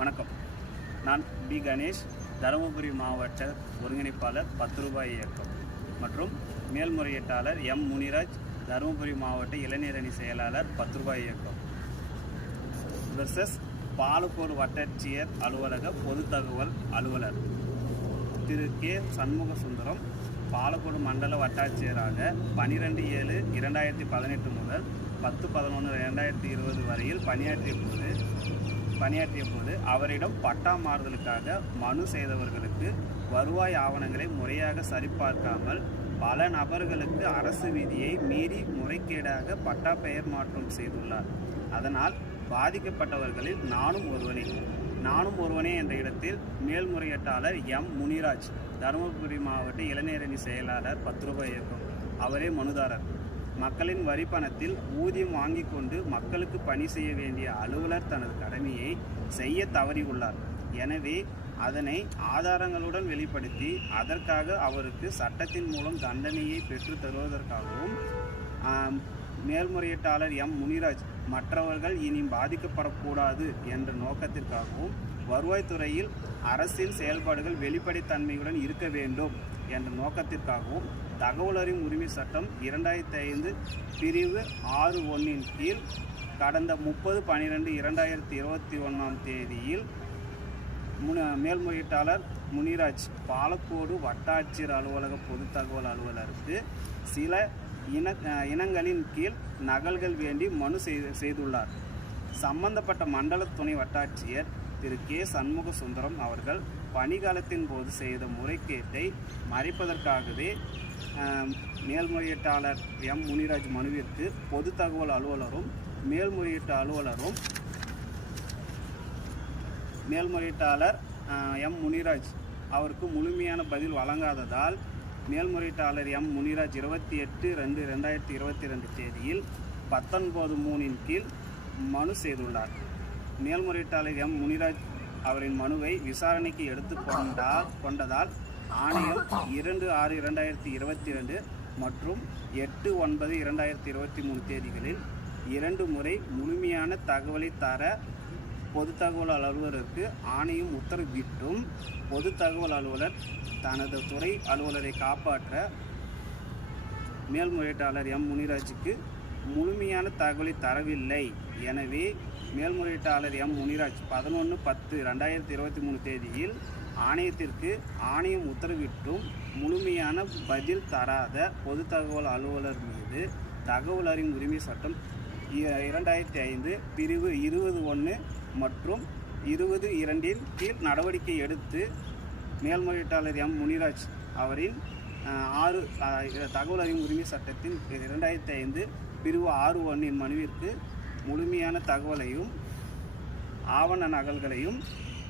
வணக்கம். நான் பி. கணேஷ் தருமபுரி மாவட்ட ஒருங்கிணைப்பாளர் பத்து ரூபாய் இயக்கம் மற்றும் மேல்முறையீட்டாளர் எம். முனிராஜ் தருமபுரி மாவட்ட இளநீரணி செயலாளர் பத்து ரூபாய் இயக்கம் வெர்சஸ் பாலக்கோடு வட்டாட்சியர் அலுவலக பொது தகவல் அலுவலர். திரு. கே. சண்முக சுந்தரம் பாலக்கோடு மண்டல வட்டாட்சியராக பனிரெண்டு ஏழு இரண்டாயிரத்தி பதினெட்டு முதல் பத்து பதினொன்று ரெண்டாயிரத்தி இருபது வரையில் பணியாற்றிய போது பணியாற்றிய போது அவரிடம் பட்டா மாறுதலுக்காக மனு செய்தவர்களுக்கு வருவாய் ஆவணங்களை முறையாக சரிபார்க்காமல் பல நபர்களுக்கு அரசு விதியை மீறி முறைகேடாக பட்டா பெயர் மாற்றம் செய்துள்ளார். அதனால் பாதிக்கப்பட்டவர்களில் நானும் ஒருவனே. நானும் ஒருவனே என்ற இடத்தில் மேல்முறையீட்டாளர் எம். முனிராஜ் தருமபுரி மாவட்ட இளைஞரணி செயலாளர் பத்து ரூபாய் இயக்கம். அவரே மனுதாரர். மக்களின் வரி பணத்தில் ஊதியம் வாங்கிக் கொண்டு மக்களுக்கு பணி செய்ய வேண்டிய அலுவலர் தனது கடமையை செய்ய தவறியுள்ளார். எனவே அதனை ஆதாரங்களுடன் வெளிப்படுத்தி அதற்காக அவருக்கு சட்டத்தின் மூலம் தண்டனையை பெற்றுத் தருவதற்காகவும் மேல்முறையீட்டாளர் எம். முனிராஜ் மற்றவர்கள் இனி பாதிக்கப்படக்கூடாது என்ற நோக்கத்திற்காகவும் வருவாய்த்துறையில் அரசின் செயல்பாடுகள் வெளிப்படைத்தன்மையுடன் இருக்க வேண்டும் என்ற நோக்கத்திற்காகவும் தகவல் அறியும் உரிமை சட்டம் இரண்டாயிரத்தி ஐந்து பிரிவு ஆறு ஒன்றின் கீழ் கடந்த முப்பது பன்னிரெண்டு இரண்டாயிரத்தி இருபத்தி ஒன்றாம் தேதியில் முன மேல்முறையீட்டாளர் முனிராஜ் பாலக்கோடு வட்டாட்சியர் அலுவலக பொது தகவல் அலுவலருக்கு சில இன இனங்களின் கீழ் நகல்கள் வேண்டி மனு செய்து செய்துள்ளார். சம்பந்தப்பட்ட மண்டல துணை வட்டாட்சியர் திரு கே. சண்முக சுந்தரம் அவர்கள் பணிகாலத்தின் போது செய்த முறைகேட்டை மறைப்பதற்காகவே மேல்முறையீட்டாளர் எம். முனிராஜ் மனுவிற்கு பொது தகவல் அலுவலரும் மேல்முறையீட்டு அலுவலரும் மேல்முறையீட்டாளர் எம். முனிராஜ் அவருக்கு முழுமையான பதில் வழங்காததால் மேல்முறையீட்டாளர் எம். முனிராஜ் இருபத்தி எட்டு ரெண்டு ரெண்டாயிரத்தி இருபத்தி ரெண்டு தேதியில் பத்தொன்பது மூணின் கீழ் மனு செய்துள்ளார். மேல்முறையீட்டாளர் எம். முனிராஜ் அவரின் மனுவை விசாரணைக்கு எடுத்து கொண்டால் கொண்டதால் ஆணையம் இரண்டு ஆறு இரண்டாயிரத்தி இருபத்தி ரெண்டு மற்றும் எட்டு ஒன்பது இரண்டாயிரத்தி இருபத்தி மூணு தேதிகளில் இரண்டு முறை முழுமையான தகவலை தர பொது தகவல் அலுவலருக்கு ஆணையம் உத்தரவிட்டும். பொது தகவல் அலுவலர் தனது துறை அலுவலரை காப்பாற்ற மேல்முறையீட்டாளர் எம். முனிராஜுக்கு முழுமையான தகவலை தரவில்லை. எனவே மேல்முறையீட்டாளர் எம். முனிராஜ் பதினொன்று பத்து ரெண்டாயிரத்தி இருபத்தி மூணு தேதியில் ஆணையத்திற்கு ஆணையம் உத்தரவிட்டும் முழுமையான பதில் தராத பொது தகவல் அலுவலர் மீது தகவல் அறியும் உரிமை சட்டம் இ- இரண்டாயிரத்தி ஐந்து பிரிவு இருபது ஒன்று மற்றும் இருபது இரண்டின் கீழ் நடவடிக்கை எடுத்து மேல்முறையீட்டாளர் எம். முனிராஜ் அவரின் ஆறு தகவல் அறியும் உரிமை சட்டத்தின் இரண்டாயிரத்தி ஐந்து பிரிவு ஆறு ஒன்றின் மனுவிற்கு முழுமையான தகவலையும் ஆவண நகல்களையும்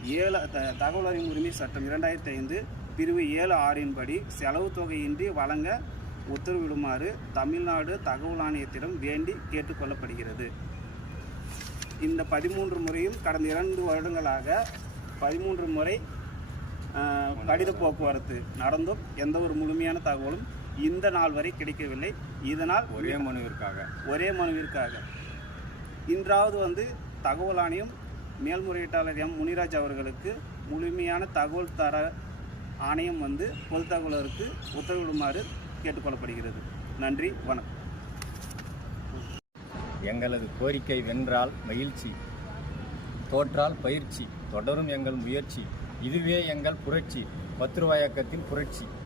ஏழு த- தகவல் அறியும் உரிமை சட்டம் இரண்டாயிரத்தி ஐந்து பிரிவு ஏழு ஆறின்படி செலவு தொகையின்றி வழங்க உத்தரவிடுமாறு தமிழ்நாடு தகவல் ஆணையத்திடம் வேண்டி கேட்டுக்கொள்ளப்படுகிறது. இந்த பதிமூன்று முறையும் கடந்த இரண்டு வருடங்களாக பதிமூன்று முறை கடித போக்குவரத்து நடந்தும் எந்த ஒரு முழுமையான தகவலும் இந்த நாள் வரை கிடைக்கவில்லை. இதனால் ஒரே மனுவிற்காக. ஒரே மனுவிற்காக. இன்றாவது வந்து தகவல் ஆணையம் மேல்முறையீட்டாளர் எம். முனிராஜ் அவர்களுக்கு முழுமையான தகவல் தர ஆணையம் வந்து பொது தகவலருக்கு உத்தரவிடுமாறு கேட்டுக்கொள்ளப்படுகிறது. நன்றி வணக்கம். எங்களது கோரிக்கை வென்றால் மகிழ்ச்சி தோற்றால் பயிற்சி தொடரும் எங்கள் முயற்சி இதுவே எங்கள் புரட்சி பத்ருவாயக்கத்தின் புரட்சி.